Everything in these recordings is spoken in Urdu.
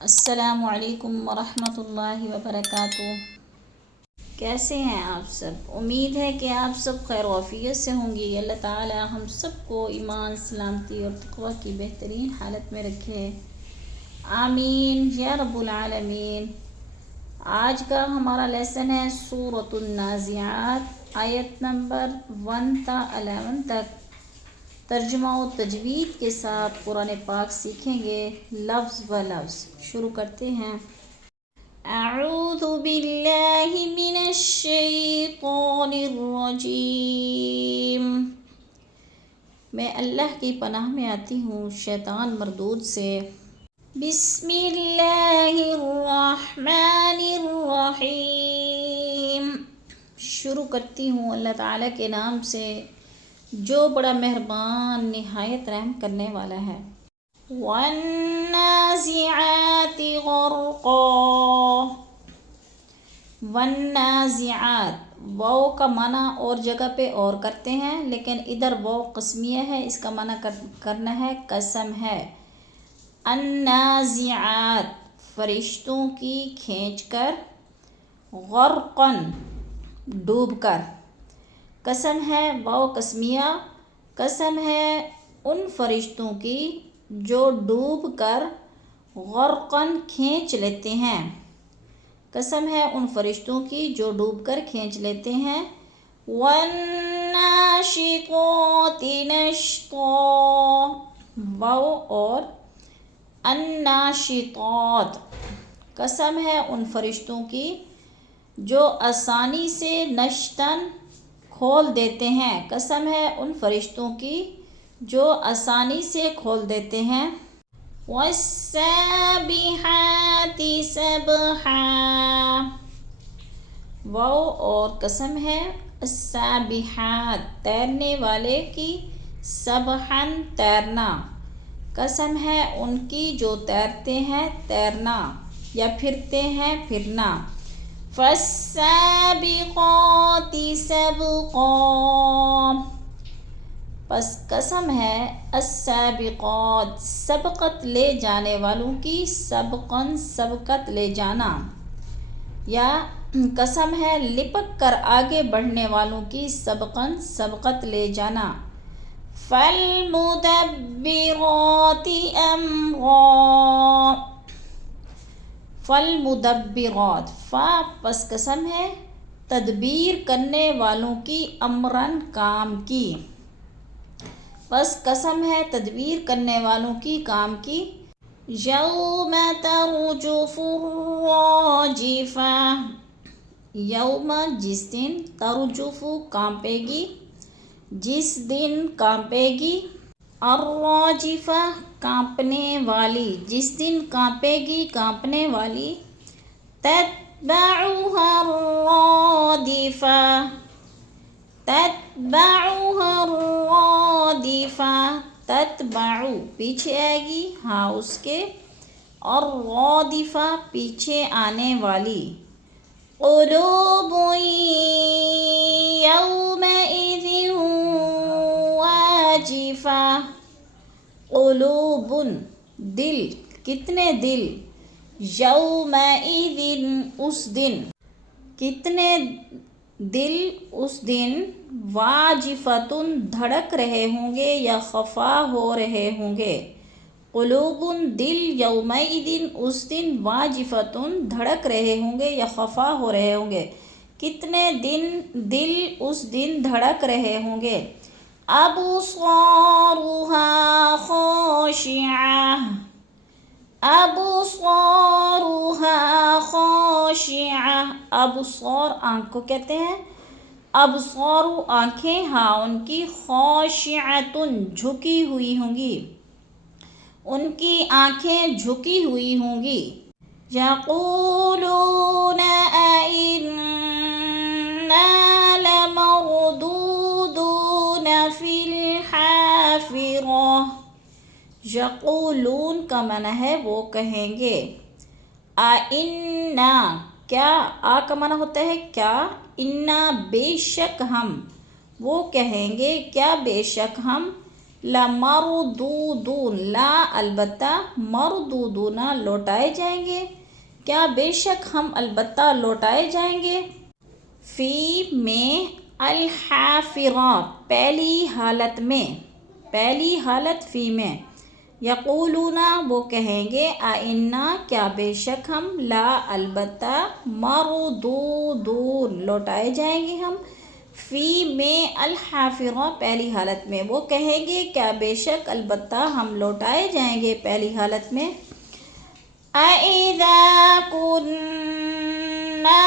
السلام علیکم ورحمۃ اللہ وبرکاتہ۔ کیسے ہیں آپ سب؟ امید ہے کہ آپ سب خیر و عافیت سے ہوں گی۔ اللہ تعالی ہم سب کو ایمان، سلامتی اور تقوی کی بہترین حالت میں رکھے، آمین یا رب العالمین۔ آج کا ہمارا لیسن ہے سورۃ النازعات، آیت نمبر 1 تا 11 تک۔ ترجمہ و تجوید کے ساتھ قرآن پاک سیکھیں گے لفظ و لفظ۔ شروع کرتے ہیں۔ اعوذ باللہ من الشیطان الرجیم۔ میں اللہ کی پناہ میں آتی ہوں شیطان مردود سے۔ بسم اللہ الرحمن الرحیم۔ شروع کرتی ہوں اللہ تعالیٰ کے نام سے جو بڑا مہربان نہایت رحم کرنے والا ہے۔ والنازعات غرقا۔ والنازعات، واو کا معنی اور جگہ پہ اور کرتے ہیں، لیکن ادھر واو قسمیہ ہے، اس کا معنی کرنا ہے قسم ہے۔ النازعات، فرشتوں کی کھینچ کر، غرقاً، ڈوب کر۔ قسم ہے، واو قسمیہ، قسم ہے ان فرشتوں کی جو ڈوب کر غرقاً کھینچ لیتے ہیں۔ قسم ہے ان فرشتوں کی جو ڈوب کر کھینچ لیتے ہیں۔ والناشطات نشطا، واو اور الناشطات، قسم ہے ان فرشتوں کی جو آسانی سے نشطاً کھول دیتے ہیں۔ قسم ہے ان فرشتوں کی جو آسانی سے کھول دیتے ہیں۔ والسابحات سبحا، واو اور قسم ہے السابحات، تیرنے والے کی، سبحاً، تیرنا، قسم ہے ان کی جو تیرتے ہیں تیرنا یا پھرتے ہیں پھرنا۔ فالسابقات سبقا، پس قسم ہے السابقات، سبقت لے جانے والوں کی، سبقاً، سبقت لے جانا، یا قسم ہے لپک کر آگے بڑھنے والوں کی، سبقاً، سبقت لے جانا۔ فالمدبرات امرا۔ فالمدبرات، فا پس قسم ہے تدبیر کرنے والوں کی، امراً، کام کی، پس قسم ہے تدبیر کرنے والوں کی، کام کی۔ یوم ترجف الراجفہ، یوم جس دن، ترجف کانپے گی، جس دن کانپے گی، الراجفہ کانپنے والی، جس دن کانپے گی کانپنے والی۔ تتبعها الرادفہ، تتبعها الرادفہ، تتبع پیچھے آئے گی، ہاں اس کے، اور الرادفہ پیچھے آنے والی۔ قلوب یومئذ واجفہ، قلوب دل، کتنے دل، یومئذ اس دن، کتنے دل اس دن، واجفتٌ دھڑک رہے ہوں گے یا خفا ہو رہے ہوں گے۔ قلوب دل، یومئذ اس دن، واجفتٌ دھڑک رہے ہوں گے یا خفا ہو رہے ہوں گے۔ کتنے دل اس دن دھڑک رہے ہوں گے۔ ابصارها خاشعہ، ابصارها خاشعہ، ابصار آنکھ کو کہتے ہیں، ابصار آنکھیں، ہاں ان کی، خاشعۃ جھکی ہوئی ہوں گی، ان کی آنکھیں جھکی ہوئی ہوں گی۔ یقولون أَإِنَّا لَمَرْدُودُونَ فِي الْحَافِرَةِ، یقولون کا معنی ہے وہ کہیں گے، اِنَّا کیا، آ کا معنی ہوتا ہے کیا، اِنَّا بے شک ہم، وہ کہیں گے کیا بے شک ہم، لمردودون، لا البتہ، مردودون لوٹائے جائیں گے، کیا بے شک ہم البتہ لوٹائے جائیں گے، فی میں، الحافرہ پہلی حالت میں، پہلی حالت فی میں، یقولون وہ کہیں گے، آئنا کیا بے شک ہم، لا البتہ، مردودون لوٹائے جائیں گے ہم، فی میں الحافرہ پہلی حالت میں، وہ کہیں گے کیا بے شک البتہ ہم لوٹائے جائیں گے پہلی حالت میں، اَإِذَا كُنَّا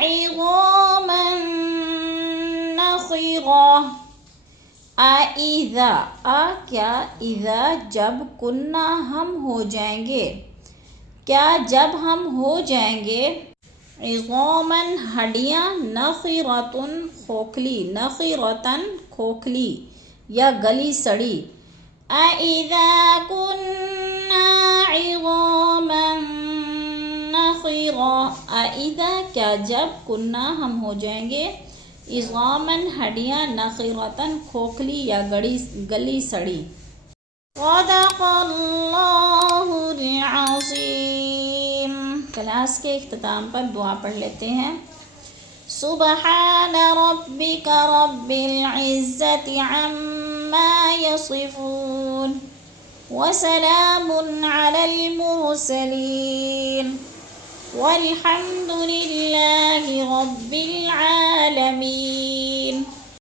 عِظَامًا نَخِرَةً، اَإِذَا کیا، اذا جب، کننا ہم ہو جائیں گے، کیا جب ہم ہو جائیں گے، عظامًا ہڈیاں، نخرۃ کھوکھلی، نخرۃ کھوکھلی یا گلی سڑی، اَإِذَا كُنَّا عِظَامًا نَخِرَةً، اَإِذَا کیا جب، کننا ہم ہو جائیں گے، عظامًا ہڈیاں، نخرۃ کھوکھلی یا گلی سڑی۔ صدق اللہ العظیم۔ کلاس کے اختتام پر دعا پڑھ لیتے ہیں۔ سبحان ربک رب العزة عما یصفون وسلام علی المرسلین والحمد للہ رب العالمین۔